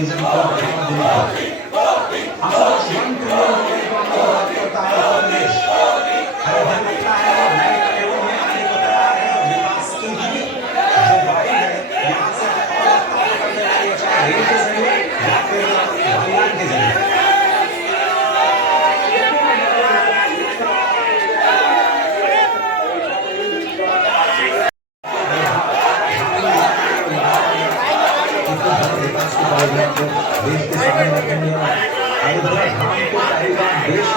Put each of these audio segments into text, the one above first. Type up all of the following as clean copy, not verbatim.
Religion को बढ़ावा देने का हम सब 1 ट्रिलियन रुपए का बात करता है देश अयोध्या में खड़ा है और नए करोड़ में आने को तैयार है। विकास की भी जो गाड़ी है यहाँ से करने वाली चाहे रेल के जरिए या फिर वायुयान के जरिए देश के सामने रखेंगे। अयोध्या धाम को पहला देश के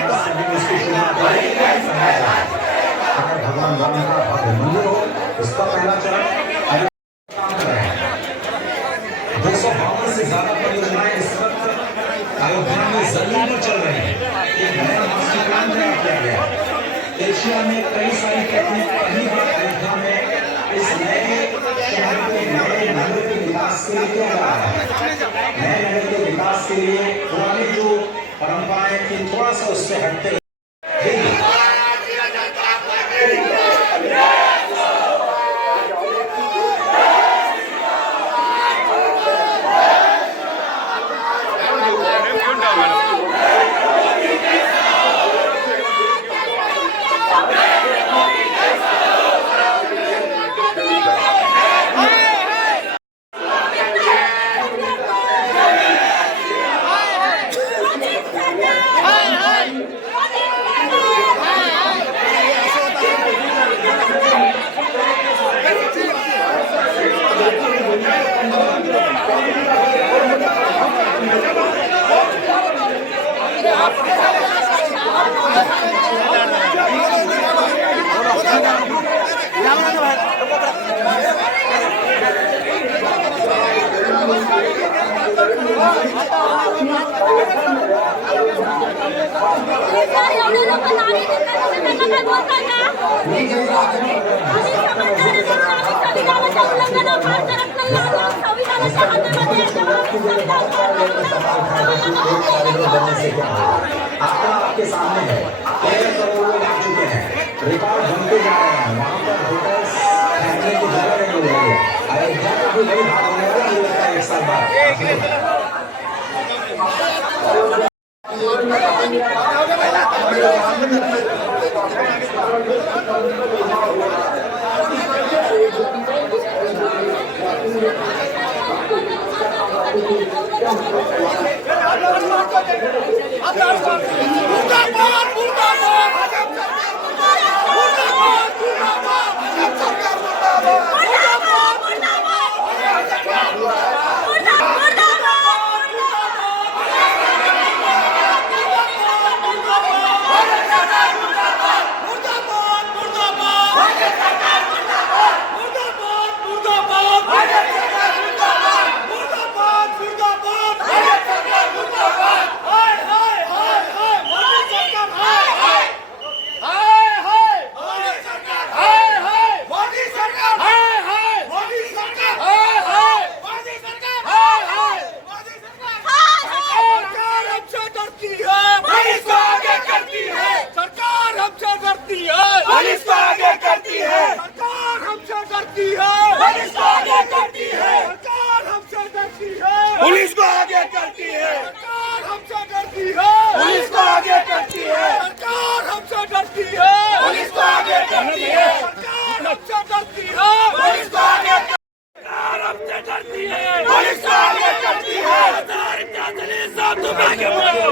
सामने बल्कि दुनिया के सामने अगर भगवान राम का भव्य मंदिर हो उसका पहला चरण काम कर रहे हैं। 252 से ज्यादा परियोजनाएं इस वक्त अयोध्या में जमीन पर चल रही हैं। एक नया मास्टर प्लान तैयार किया गया। एशिया में कई सारी टेक्निक पहली बार अयोध्या में इस नए शहर के नए नगर के विकास के लिए किया जा रहा है। नए नगर के विकास के लिए पुरानी जो परंपराएं थी थोड़ा सा उससे हटते आपके सामने है। 13 करोड़ लोग आ चुके हैं। रिकॉर्ड बनते जा रहे हैं। वहां पर होटल्स ठहरने की जगह नहीं मिल रही है। अयोध्या का भी वही हाल होने वाला मुझे लगता है 1 साल बाद। पुलिस को आगे करती है, सरकार हमसे डरती है, पुलिस को आगे करती है, सरकार हमसे डरती है, पुलिस को आगे करती है, सरकार हमसे डरती है, पुलिस को आगे सरकार हमसे डरती है, पुलिस को आगे करती है।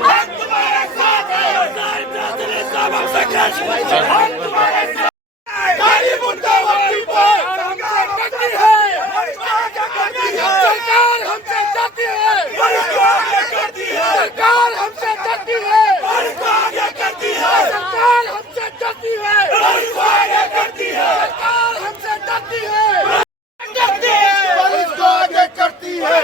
हम तुम्हारे साथ हैं, हम तुम्हारे साथ गाड़ी मुद्दावादी पर सरकार करती है, सरकार हमसे डरती है, पुलिस को आगे करती है, सरकार हमसे डरती है, पुलिस को आगे करती है, सरकार हमसे डरती है, पुलिस को आगे करती है, सरकार हमसे डरती है, पुलिस को आगे करती है,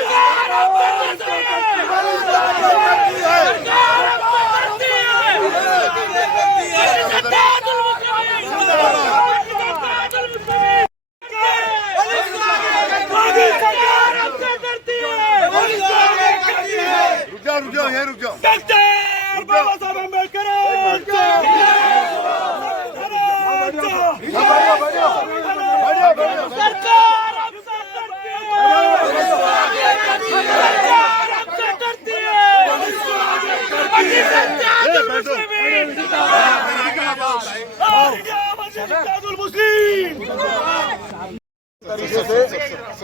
पुलिस को आगे करती है, रुक जाओ ये रुक जाओ। बाबा साहब अम्बेडकर सरकार हमसे डरती है, तरीके से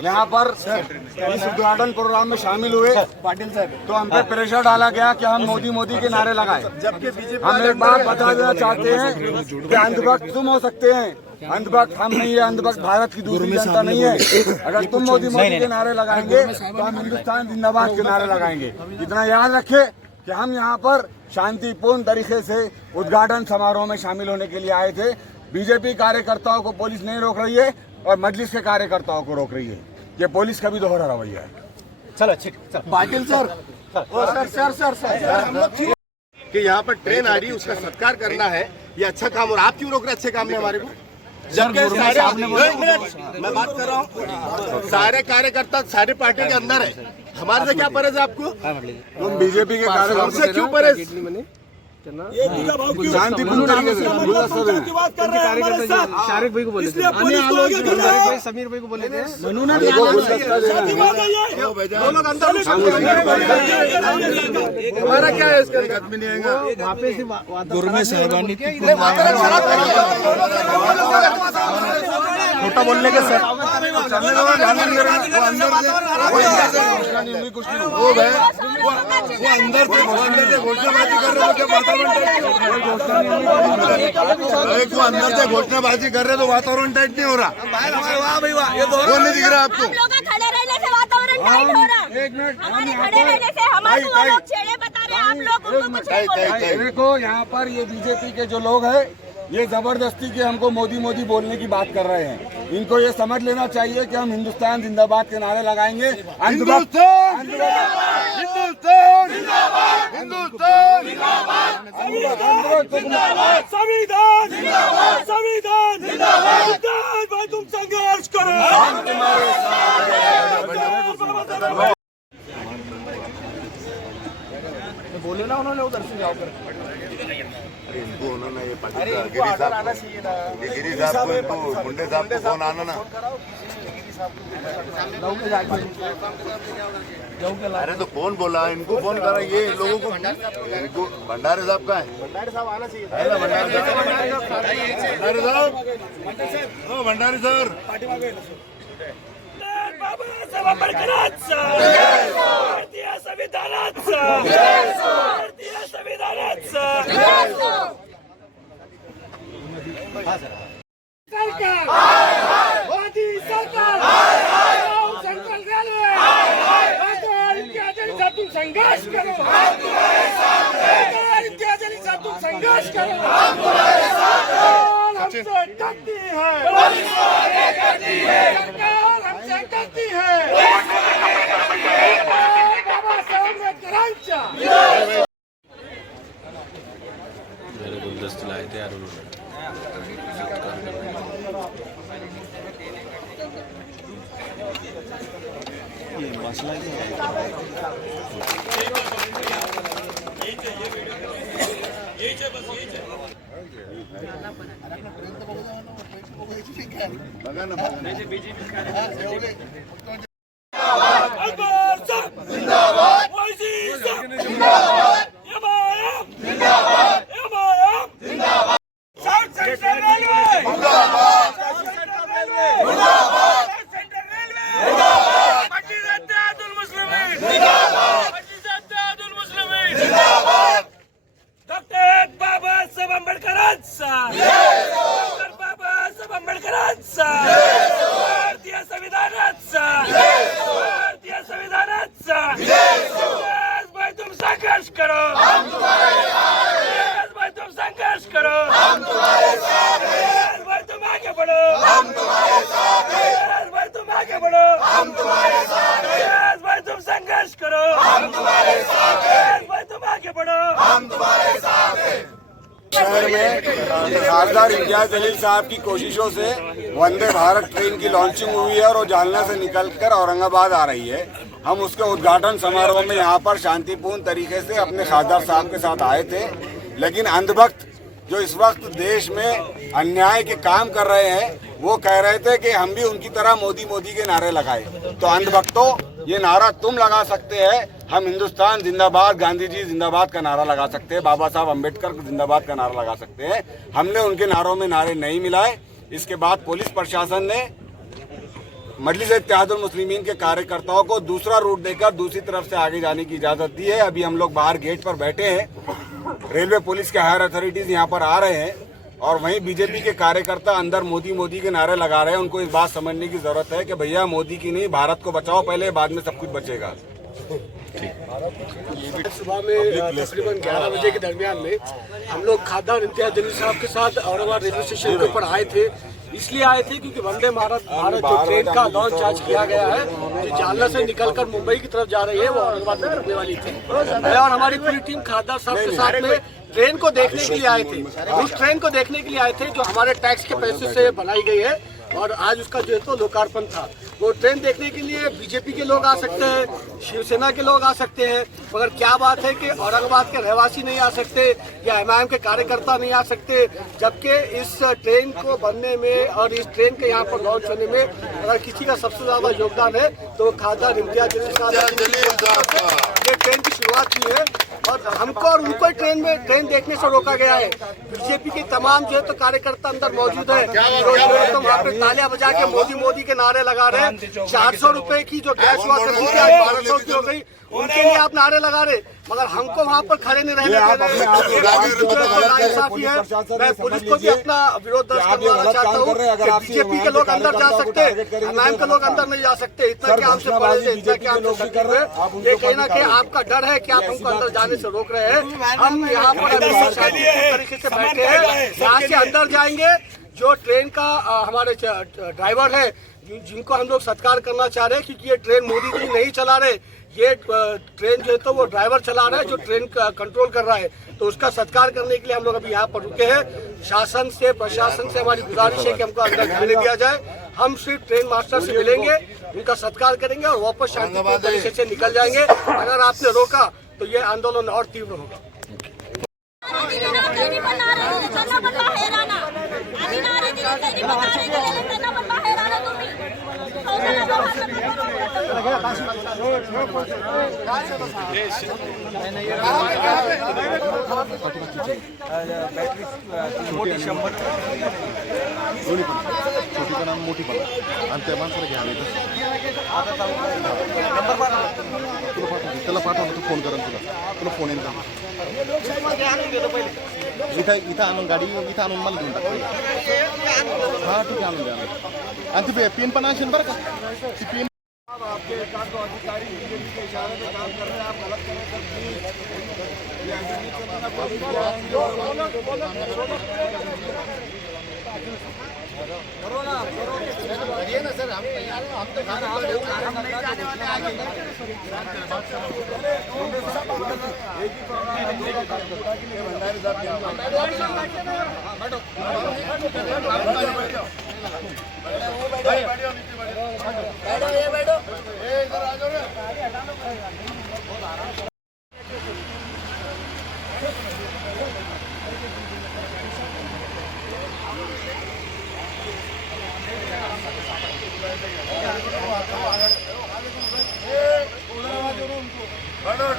यहाँ पर इस उद्घाटन प्रोग्राम में शामिल हुए पाटिल साहब, तो हम पे प्रेशर डाला गया कि हम मोदी मोदी के नारे लगाएं। जबकि बीजेपी हम एक बात बता देना चाहते हैं कि अंधभक्त तुम हो सकते हैं, अंधभक्त हम नहीं है, अंधभक्त भारत की दूसरी जनता नहीं है। अगर तुम मोदी मोदी के नारे लगाएंगे तो हम हिंदुस्तान जिंदाबाद के नारे लगाएंगे। इतना याद रखे कि हम यहाँ पर शांतिपूर्ण तरीके से उद्घाटन समारोह में शामिल होने के लिए आए थे। बीजेपी कार्यकर्ताओं को पुलिस नहीं रोक रही है और मजलिस के कार्यकर्ताओं को रोक रही है। ये पुलिस का भी दोहरा रवैया है। चलो ठीक पाटिल सर, सर हम लोग कि यहाँ पर ट्रेन आ रही है, उसका सत्कार करना है, ये अच्छा काम। और आप क्यों रोक रहे अच्छे काम में हमारे को? जबकि सारे मैं बात कर रहा हूँ, सारे कार्यकर्ता सारे पार्टी के अंदर है, हमारे से क्या परहेज है आपको? तुम बीजेपी के कार्यकर्ता हमसे क्यों परहेज? शांतिपूर्ण तरीके से शारिक भाई को बोले थे, समीर भाई को बोले थे, हमारा क्या है इसका? आदमी नहीं आएगा वहाँ पे गुरमे साहबानी छोटा बोलने के सर वो अंदर से घोषणाबाजी कर रहे तो वातावरण टाइट नहीं हो रहा। वो नहीं दिख रहा आपको? खड़े रहने से वातावरण टाइट हो रहा है। हमारे खड़े रहने से हमारे वो लोग छेड़े बता रहे हैं, आप लोग उनको कुछ नहीं बोल रहे। देखो यहाँ पर ये बीजेपी के जो लोग हैं ये जबरदस्ती के हमको मोदी मोदी बोलने की बात कर रहे हैं। इनको ये समझ लेना चाहिए कि हम हिंदुस्तान जिंदाबाद के नारे लगाएंगे। हिंदुस्तान हिंदुस्तान हिंदुस्तान जिंदाबाद, संविधान जिंदाबाद, संविधान जिंदाबाद। भाई तुम संघर्ष करो, बोले ना उन्होंने उधर से जाओ कर इनको उन्होंने ये गिरी साहब को इनको मुंडे साहब को फोन आना ना। अरे तो कौन बोला? इनको फोन करा, ये लोगों को, इनको भंडारे साहब का है। भंडारे साहब आना चाहिए। भंडारे साहब, भंडारे सर, बाबासाहेब आंबेडकरांचा, भारतीय संविधानाचा, भारतीय संविधानाचा सरकार, मोदी सरकार, सेंट्रल रेलवे, इनके आजादी संघर्ष करो, इनके आजादी संघर्ष करो, हमसे डरती है, सरकार हमसे डरती है, बाबासाहेब आंबेडकरांचा। मेरे गुलदस्ते लाए थे यार उन्होंने। ये मसला बाबासाहेब आंबेडकरांचा, बाबासाहेब आंबेडकरांचा, भारतीय संविधानाचा, भारतीय संविधानाचा। भाई तुम संघर्ष करो, भाई तुम संघर्ष करो, भाई तुम आगे बढ़ो, भाई तुम आगे बढ़ो, भाई तुम संघर्ष करो, भाई तुम आगे बढ़ो। शहर में सरदार इम्तियाज जलील साहब की कोशिशों से वंदे भारत ट्रेन की लॉन्चिंग हुई है और वो जालना से निकलकर औरंगाबाद आ रही है। हम उसके उद्घाटन समारोह में यहाँ पर शांतिपूर्ण तरीके से अपने खासदार साहब के साथ आए थे, लेकिन अंधभक्त जो इस वक्त देश में अन्याय के काम कर रहे हैं, वो कह रहे थे कि हम भी उनकी तरह मोदी मोदी के नारे लगाए। तो अंधभक्तों, ये नारा तुम लगा सकते हैं, हम हिंदुस्तान जिंदाबाद, गांधी जी जिंदाबाद का नारा लगा सकते हैं, बाबा साहब अम्बेडकर जिंदाबाद का नारा लगा सकते हैं। हमने उनके नारों में नारे नहीं मिलाए। इसके बाद पुलिस प्रशासन ने मजलिस इत्तेहादुल मुस्लिमीन के कार्यकर्ताओं को दूसरा रूट देकर दूसरी तरफ से आगे जाने की इजाजत दी है। अभी हम लोग बाहर गेट पर बैठे हैं, रेलवे पुलिस के हायर अथॉरिटीज यहाँ पर आ रहे हैं और वहीं बीजेपी के कार्यकर्ता अंदर मोदी मोदी के नारे लगा रहे हैं। उनको इस बात समझने की जरूरत है कि भैया मोदी की नहीं, भारत को बचाओ पहले, बाद में सब कुछ बचेगा। सुबह में तकरीबन 11 बजे के दरमियान में हम लोग खासदार इम्तियाज जलील साहब के साथ औरंगाबाद रेलवे स्टेशन के ऊपर आए थे। इसलिए आए थे क्योंकि वंदे भारत जो ट्रेन का लॉन्च आज किया गया है, जो जालना से निकलकर मुंबई की तरफ जा रही है, वो औरंगाबाद में रुकने वाली थी। और हमारी पूरी टीम खासदार साहब के साथ में ट्रेन को देखने के लिए आए थे। उस ट्रेन को देखने के लिए आए थे जो हमारे टैक्स के पैसे से बनाई गई है और आज उसका जो है तो लोकार्पण था। वो ट्रेन देखने के लिए बीजेपी के लोग आ सकते हैं, शिवसेना के लोग आ सकते हैं, मगर क्या बात है कि औरंगाबाद के रहवासी नहीं आ सकते या एमआईएम के कार्यकर्ता नहीं आ सकते। जबकि इस ट्रेन को बनने में और इस ट्रेन के यहाँ पर लॉन्च होने में अगर किसी का सबसे ज्यादा योगदान है तो खासदार इम्तियाज जलील साहब ने ट्रेन की शुरुआत की है। और हमको और उनको ट्रेन देखने से रोका गया है। बीजेपी के तमाम जो है तो कार्यकर्ता अंदर मौजूद है, तो वहाँ पे तालियां बजा के मोदी मोदी के नारे लगा रहे हैं। 400 रुपए की जो गैस हुआ करती थी आज 1200 की हो गई, उनके लिए आप नारे लगा रहे, मगर हमको वहाँ पर खड़े नहीं रहने दे रहे। मैं पुलिस को भी अपना विरोध दर्ज करवाना चाहता हूँ कि बीजेपी के लोग अंदर जा सकते, एमआईएम के लोग अंदर नहीं जा सकते। इतना क्या हमसे पड़े थे, इतना क्या हमसे सख्त हुए, ये कहीं ना कहीं आपका डर है कि आप हमको अंदर जाने से रोक रहे हैं। हम यहाँ पर तरीके से बैठे हैं, यहाँ से अंदर जाएंगे। जो ट्रेन का हमारे ड्राइवर है, जिनको हम लोग सत्कार करना चाह रहे हैं, क्योंकि ये ट्रेन मोदी जी नहीं चला रहे, ये ट्रेन जो है तो वो ड्राइवर चला रहा है जो ट्रेन का कंट्रोल कर रहा है। तो उसका सत्कार करने के लिए हम लोग अभी यहाँ पर रुके हैं। शासन से, प्रशासन से हमारी गुजारिश है कि हमको अंदर जाने दिया जाए। हम सिर्फ ट्रेन मास्टर से मिलेंगे, उनका सत्कार करेंगे और वापस शांतिपूर्ण तरीके से निकल जाएंगे। अगर आपने रोका तो ये आंदोलन और तीव्र होगा। मोठी पण आणि त्या माणसाला घ्या त्याला पाठवतो, तू फोन करेन, तुला फोन येईल का? इथं आणून गाडी इथं आणून मला देऊन टाक. हां ठीक आहे, आणून द्या. आणि ती पिन पण असेल बरं का, ती पिन आपके एकाध अधिकारी बीजेपी के इशारे पे काम कर रहे हैं, आप गलत कर रहे हैं सर।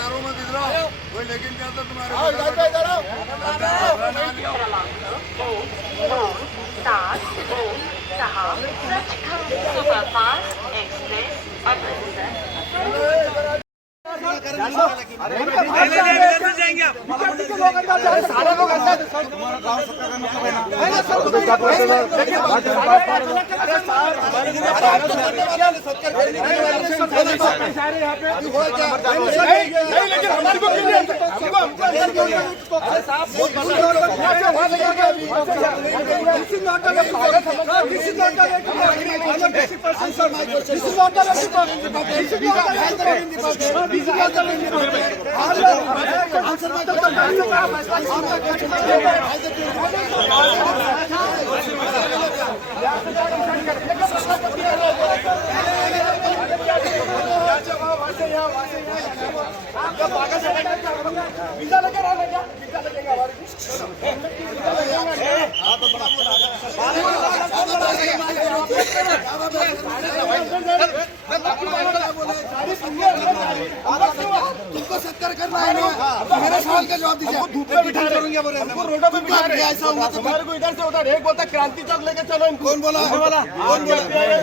डरो मत, इधर कोई लेकिन क्या था तुम्हारे सुपरफास्ट एक्सप्रेस अमृतसर। सारे लोग अंदर लेकिन हमारे को वीजा लेकर तुमको सत्कार करना है ना, मेरे सवाल का जवाब दीजिए। धूप में बिठा करूंगा, हमको रोडों पे बिठा रहे हैं। ऐसा हुआ तो हमारे को इधर से उधर एक बोलता क्रांति चौक लेके चलो। कौन बोला? कौन बोला?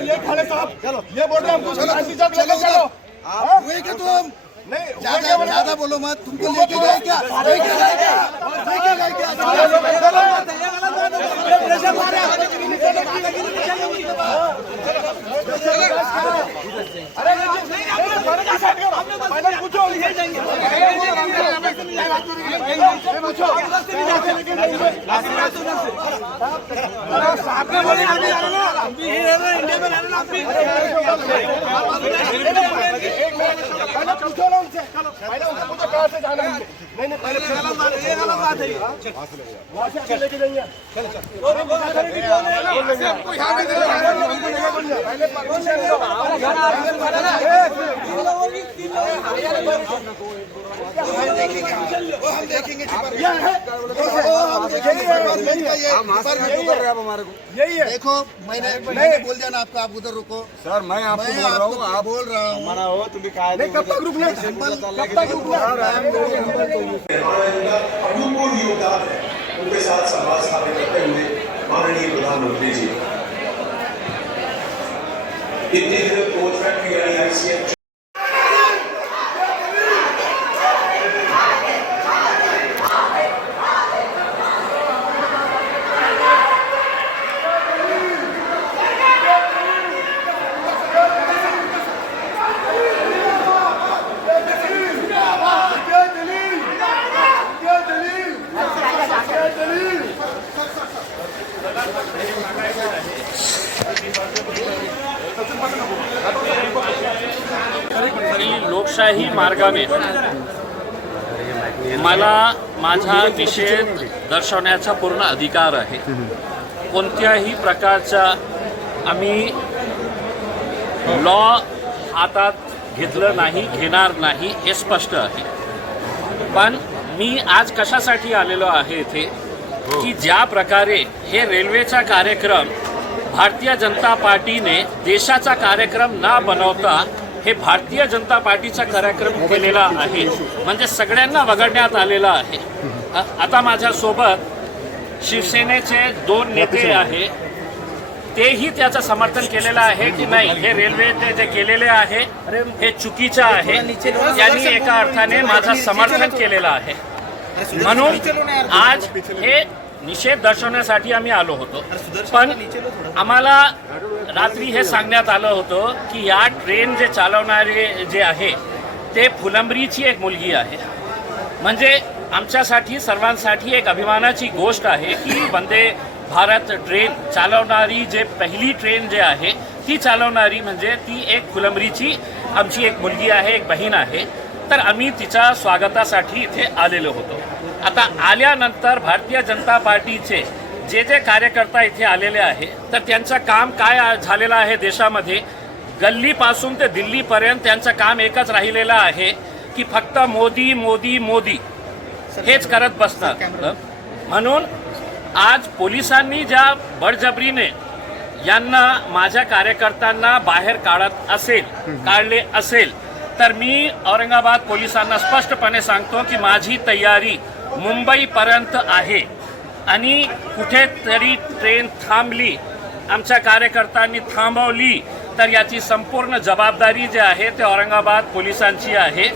ये खड़े साहब, चलो ये बोल रहे हमको क्रांति चौक लेके चलो। हुए क्या तुम? नहीं ज्यादा बोलो मत। तुमको लेके गए क्या? लेके गए क्या? लेके गए क्या? प्रेशर मारा। अरे मैंने पूछो पहले उनसे पूछो कहाँ से जाना है। नहीं पहले ये गलत बात है। वहाँ से लेके जाइए। यही है। देखो मैंने बोल दिया ना आपको, आप उधर रुको। सर मैं आपको बोल रहा हूँ, आप बोल रहा हूँ। नहीं कब तक रुकना? अभूतपूर्व योगदान है, उनके साथ संवाद स्थापित करते हुए माननीय प्रधानमंत्री जी इंटीग्रल कोच फैक्ट्री यानी ICF लोकशाही मार्गाने मला माझा निषेध दर्शवण्याचा पूर्ण अधिकार आहे। कोणत्याही प्रकारचा आम्ही लॉ हातात घेतलं नाही, घेणार नाही हे स्पष्ट आहे। पण मी आज कशासाठी आलेलो आहे इथे की ज्या प्रकारे हे रेल्वेचा कार्यक्रम भारतीय जनता पार्टीने देशाचा कार्यक्रम न बनवता हे भारतीय जनता पार्टीचा कार्यक्रम केलेला आहे, म्हणजे सगळ्यांना वगळण्यात आलेला आहे। आता माझ्यासोबत शिवसेनेचे 2 नेते आहे, तेही त्याचं समर्थन केलेलं आहे की नाही हे रेल्वेने जे केलेले आहे हे चुकीचं आहे। यांनी एका अर्थाने माझं समर्थन केलेलं आहे, म्हणून आज हे निषेध दर्शवण्यासाठी आम्ही आलो होतो। पण आम्हाला रात्री हे सांगण्यात आलं होतं की या ट्रेन जे चालवणारे जे आहे ते फुलंब्रीची एक मुलगी आहे, म्हणजे आमच्यासाठी सर्वांसाठी एक अभिमानाची गोष्ट आहे की वंदे भारत ट्रेन चालवणारी जे पहिली ट्रेन जे आहे ती चालवणारी म्हणजे ती एक फुलंब्रीची आमची एक मुलगी आहे, एक बहीण आहे। तर आम्ही तिच्या स्वागतासाठी इथे आलेलो होतो। आता आल्यानंतर भारतीय जनता पार्टीचे जे जे कार्यकर्ता इथे आलेले आहे तर त्यांचं काम काय झालेलं आहे देशामध्ये, गल्लीपासून ते दिल्लीपर्यंत त्यांचं काम एकच राहिलेलं आहे की फक्त मोदी मोदी मोदी हेच करत बसतात। म्हणून आज पोलिसांनी ज्या बळजबरीने यांना माझ्या कार्यकर्त्यांना बाहेर काढले असेल तर मी औरंगाबाद पोलिसांना स्पष्टपणे सांगतो की माझी तयारी मुंबईपर्यंत आहे आणि कुठेतरी ट्रेन थांबली, आमच्या कार्यकर्त्यांनी थांबवली तर याची संपूर्ण जबाबदारी जी आहे ते औरंगाबाद पोलिसांची आहे।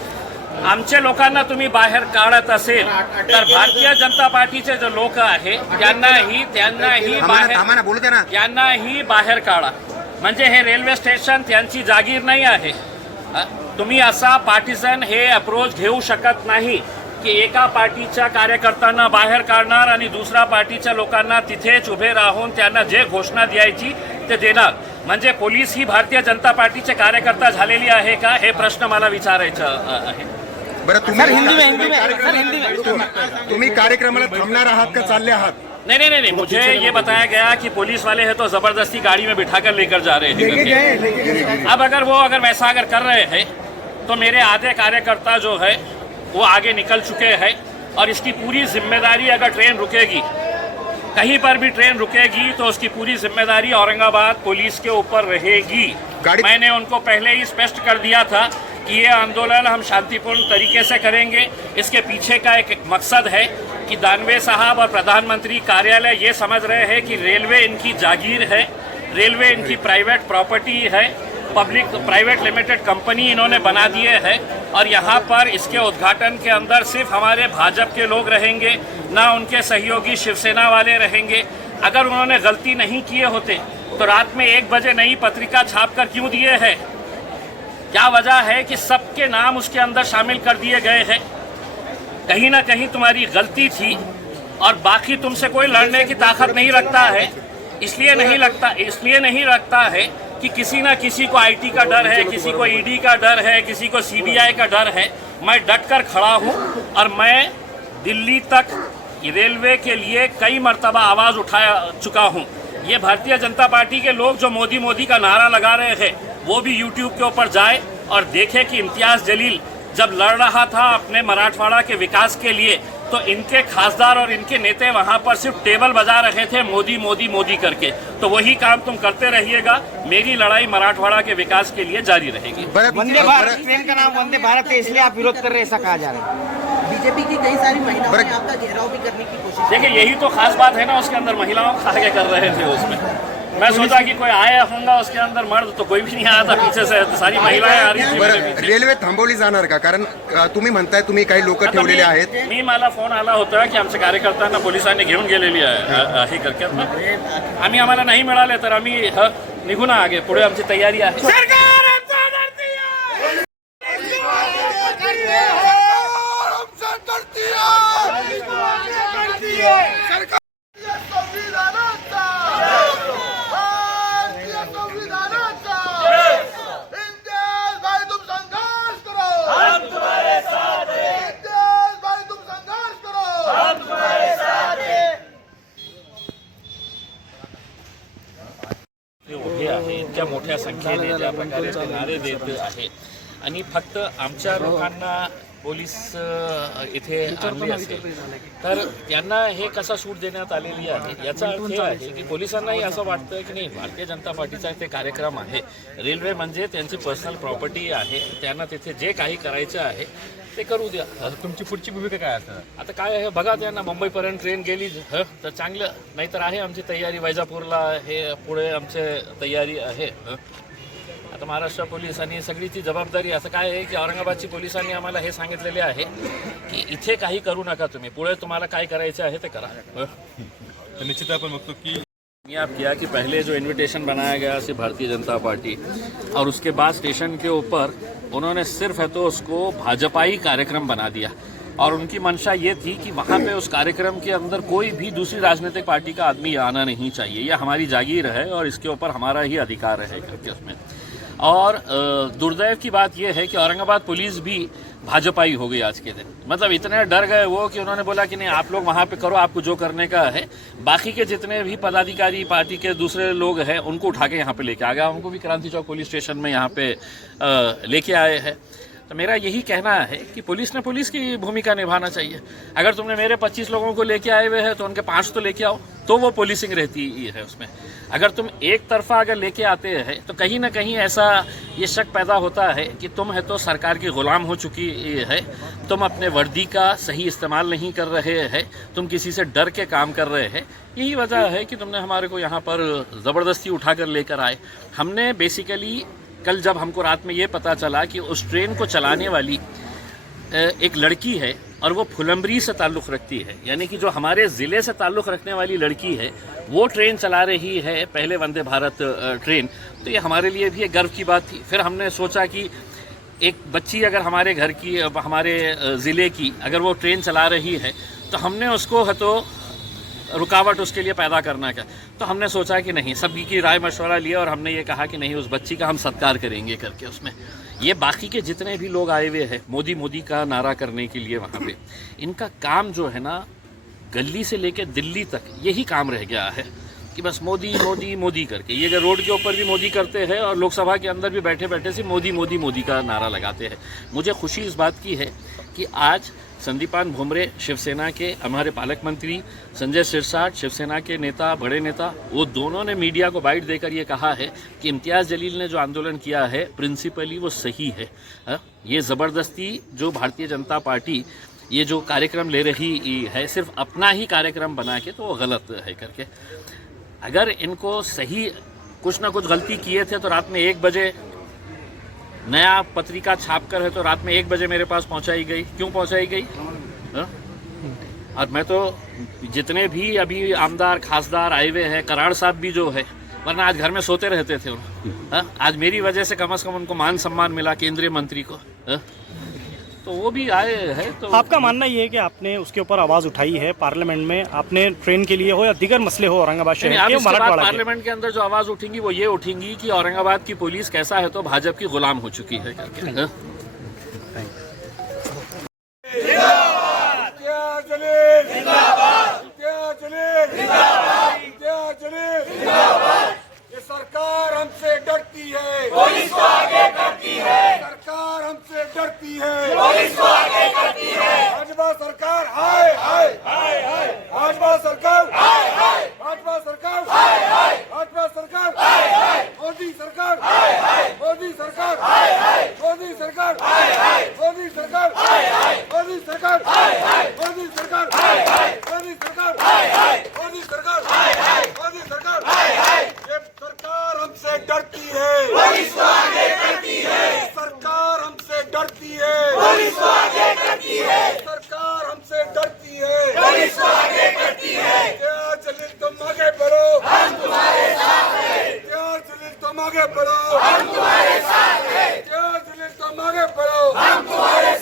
आमच्या लोकांना तुम्ही बाहेर काढत असेल तर भारतीय जनता पार्टीचे जे लोक आहे त्यांनाही बाहेर काढा, म्हणजे हे रेल्वे स्टेशन त्यांची जागीर नाही आहे। तुम्ही असा पार्टिझन हे अप्रोच घेऊ शकत नाही की एका पार्टीच्या कार्यकर्त्यांना बाहेर काढणार आणि दुसऱ्या पार्टीच्या लोकांना तिथेच उभे राहून त्यांना जे घोषणा द्यायची ते देणार, म्हणजे पोलीस ही भारतीय जनता पार्टीचे कार्यकर्ता झालेली आहे का हे प्रश्न मला विचारायचं आहे। बरं तुम्ही कार्यक्रमाला थांबणार आहात का चालले आहात? नहीं, मुझे ये बताया गया कि पुलिस वाले हैं तो जबरदस्ती गाड़ी में बिठाकर लेकर जा रहे हैं। अब अगर वैसा कर रहे हैं तो मेरे आधे कार्यकर्ता जो है वो आगे निकल चुके हैं और इसकी पूरी जिम्मेदारी, अगर ट्रेन रुकेगी, कहीं पर भी ट्रेन रुकेगी तो उसकी पूरी जिम्मेदारी औरंगाबाद पुलिस के ऊपर रहेगी। मैंने उनको पहले ही स्पष्ट कर दिया था कि ये आंदोलन हम शांतिपूर्ण तरीके से करेंगे। इसके पीछे का एक मकसद है कि दानवे साहब और प्रधानमंत्री कार्यालय ये समझ रहे हैं कि रेलवे इनकी जागीर है, रेलवे इनकी प्राइवेट प्रॉपर्टी है, पब्लिक प्राइवेट लिमिटेड कंपनी इन्होंने बना दिए है और यहाँ पर इसके उद्घाटन के अंदर सिर्फ हमारे भाजपा के लोग रहेंगे, ना उनके सहयोगी शिवसेना वाले रहेंगे। अगर उन्होंने गलती नहीं किए होते तो रात में 1 बजे नई पत्रिका छाप कर क्यों दिए हैं? क्या वजह है कि सबके नाम उसके अंदर शामिल कर दिए गए हैं? कहीं ना कहीं तुम्हारी गलती थी और बाकी तुमसे कोई लड़ने की ताकत नहीं रखता है। इसलिए नहीं रखता है कि किसी ना किसी को आईटी का डर है, किसी को ईडी का डर है, किसी को सीबीआई का डर है। मैं डट कर खड़ा हूँ और मैं दिल्ली तक रेलवे के लिए कई मर्तबा आवाज़ उठा चुका हूँ। ये भारतीय जनता पार्टी के लोग जो मोदी मोदी का नारा लगा रहे हैं, वो भी यूट्यूब के ऊपर जाए और देखे कि इम्तियाज़ जलील जब लड़ रहा था अपने मराठवाड़ा के विकास के लिए तो इनके खासदार और इनके नेता वहां पर सिर्फ टेबल बजा रहे थे मोदी मोदी मोदी करके। तो वही काम तुम करते रहिएगा। मेरी लड़ाई मराठवाड़ा के विकास के लिए जारी रहेगी। वंदे भारत ट्रेन का नाम वंदे भारत है, इसलिए आप विरोध कर रहे हैं, ऐसा कहा जा रहा है। बीजेपी की कई सारी महिलाओं ने आपका घेराव भी करने की कोशिश। देखिए, यही तो खास बात है ना, उसके अंदर महिलाओं को आगे कर रहे थे। उसमें मैं सोचा कि कोई आया होगा उसके अंदर मर्द, तो कोई भी नहीं आया था। पीछे से सारी महिलाएं आ रही थी। रेल्वे थांबवली जाणार का? कारण तुम्ही म्हणताय तुम्ही काही लोक ठेवलेले आहेत. मला फोन आला होता की आमचे कार्यकर्त्यांना पोलिसांनी घेऊन गेलेली आहे करके आम्ही आम्हाला नाही मिळाले तर आम्ही निघू ना आगे, पुढे आमची तयारी आहे. इतक्या मोठ्या संख्येने ज्या प्रकारे ते नारे देत आहे आणि फक्त आमच्या लोकांना पोलीस इथे आणले असेल तर त्यांना हे कसा सूट देण्यात आलेली आहे याचा अर्थ हे आहे की पोलिसांनाही असं वाटतं की नाही, भारतीय जनता पार्टीचा ते कार्यक्रम आहे, रेल्वे म्हणजे त्यांची पर्सनल प्रॉपर्टी आहे, त्यांना तिथे जे काही करायचं आहे ते करू द्या. तुमची पुढची भूमिका काय असणार? आता काय आहे बघा, त्यांना मुंबईपर्यंत ट्रेन गेली तर चांगलं, नाहीतर आहे आमची तयारी. वैजापूरला हे पुढे आमची तयारी आहे. आता महाराष्ट्र पोलिसांनी सगळी ती जबाबदारी, असं काय आहे की औरंगाबादची पोलिसांनी आम्हाला हे सांगितलेले आहे की इथे काही करू नका, तुम्ही पुढे तुम्हाला काय करायचं आहे ते करा. तर निश्चित आपण बघतो की आप किया कि पहले जो इनविटेशन बनाया गया से भारतीय जनता पार्टी और उसके बाद स्टेशन के ऊपर उन्होंने सिर्फ है तो उसको भाजपाई कार्यक्रम बना दिया और उनकी मंशा ये थी कि वहाँ पे उस कार्यक्रम के अंदर कोई भी दूसरी राजनीतिक पार्टी का आदमी आना नहीं चाहिए, यह हमारी जागीर है और इसके ऊपर हमारा ही अधिकार है करके उसमें. और दुर्दैव की बात यह है कि औरंगाबाद पुलिस भी भाजपाई हो गई आज के दिन. मतलब इतने डर गए वो कि उन्होंने बोला कि नहीं, आप लोग वहाँ पे करो, आपको जो करने का है. बाकी के जितने भी पदाधिकारी पार्टी के दूसरे लोग हैं उनको उठा के यहाँ पे लेके आ गया. हमको भी क्रांति चौक पुलिस स्टेशन में यहाँ पे लेके आए हैं. तो मेरा यही कहना है कि पुलिस ने पुलिस की भूमिका निभाना चाहिए. अगर तुमने मेरे 25 लोगों को लेके आए हुए हैं तो उनके 5 तो लेके आओ, तो वो पुलिसिंग रहती है उसमें. अगर तुम एक तरफा अगर लेके आते हैं तो कहीं ना कहीं ऐसा ये शक पैदा होता है कि तुम है तो सरकार की गुलाम हो चुकी है, तुम अपने वर्दी का सही इस्तेमाल नहीं कर रहे हैं, तुम किसी से डर के काम कर रहे हैं. यही वजह है कि तुमने हमारे को यहाँ पर ज़बरदस्ती उठा कर लेकर आए. हमने बेसिकली कल जब हमको रात में ये पता चला कि उस ट्रेन को चलाने वाली एक लड़की है और वो फुलंबरी से ताल्लुक़ रखती है, यानी कि जो हमारे ज़िले से ताल्लुक़ रखने वाली लड़की है वो ट्रेन चला रही है पहले वंदे भारत ट्रेन, तो ये हमारे लिए भी एक गर्व की बात थी. फिर हमने सोचा कि एक बच्ची अगर हमारे घर की, हमारे ज़िले की अगर वो ट्रेन चला रही है तो हमने उसको है तो रुकावट उसके लिए पैदा करना क्या. तो हमने सोचा कि नहीं, सभी की राय मशवरा लिया और हमने ये कहा कि नहीं, उस बच्ची का हम सत्कार करेंगे करके उसमें. ये बाकी के जितने भी लोग आए हुए हैं मोदी मोदी का नारा करने के लिए वहाँ पे, इनका काम जो है ना गली से लेकर दिल्ली तक यही काम रह गया है. कि बस मोदी मोदी मोदी करके, ये रोड के ऊपर भी मोदी करते हैं और लोकसभा के अंदर भी बैठे बैठे से मोदी मोदी मोदी का नारा लगाते हैं। मुझे खुशी इस बात की है कि आज संदीपान भुमरे शिवसेना के, हमारे पालक मंत्री संजय सिरसाट शिवसेना के नेता, बड़े नेता, वो दोनों ने मीडिया को बाइट देकर ये कहा है कि इम्तियाज़ जलील ने जो आंदोलन किया है प्रिंसिपली वो सही है। ये ज़बरदस्ती जो भारतीय जनता पार्टी ये जो कार्यक्रम ले रही है सिर्फ अपना ही कार्यक्रम बना के, तो वो गलत है करके। अगर इनको सही कुछ ना कुछ गलती किए थे तो रात में 1 बजे नया पत्रिका छाप कर है तो रात में 1 बजे मेरे पास पहुंचाई गई। क्यों पहुंचाई गई? और मैं तो जितने भी अभी आमदार खासदार आए हुए हैं, कराड़ साहब भी जो है, वरना आज घर में सोते रहते थे आज मेरी वजह से कम उनको मान सम्मान मिला, केंद्रीय मंत्री को। तो वो भी आए हैं। तो आपका मानना ये है कि आपने उसके ऊपर आवाज उठाई है पार्लियामेंट में, आपने ट्रेन के लिए हो या दीगर मसले हो औरंगाबाद शहर के, मराठवाड़ा पार्लियामेंट के अंदर जो आवाज उठेंगी वो ये उठेंगी कि औरंगाबाद की पुलिस कैसा है तो भाजपा की गुलाम हो चुकी है करके। सरकार हमसे डरती है, पुलिस को आगे करती है। सरकार हमसे डरती है, पुलिस को आगे करती है। भाजपा सरकार हाय हाय हाय हाय, भाजपा सरकार हाय हाय, भाजपा सरकार हाय हाय, भाजपा सरकार हाय हाय, मोदी सरकार हाय हाय, मोदी सरकार हाय हाय, मोदी सरकार हाय हाय, मोदी सरकार हाय हाय, मोदी सरकार हाय हाय, मोदी सरकार हाय हाय, मोदी सरकार हाय हाय, मोदी सरकार हाय हाय, मोदी सरकार हाय हाय। सरकार हमसे डरती है, पुलिस को आगे करती है। सरकार हमसे डरती है, पुलिस को आगे करती है। सरकार हमसे डरती है, पुलिस को आगे करती है। क्या जलील तुम आगे बढ़ो, हम तुम्हारे साथ हैं। क्या जलील तुम आगे बढ़ो, हम तुम्हारे साथ हैं। क्या जलील तुम आगे बढ़ो, हम तुम्हारे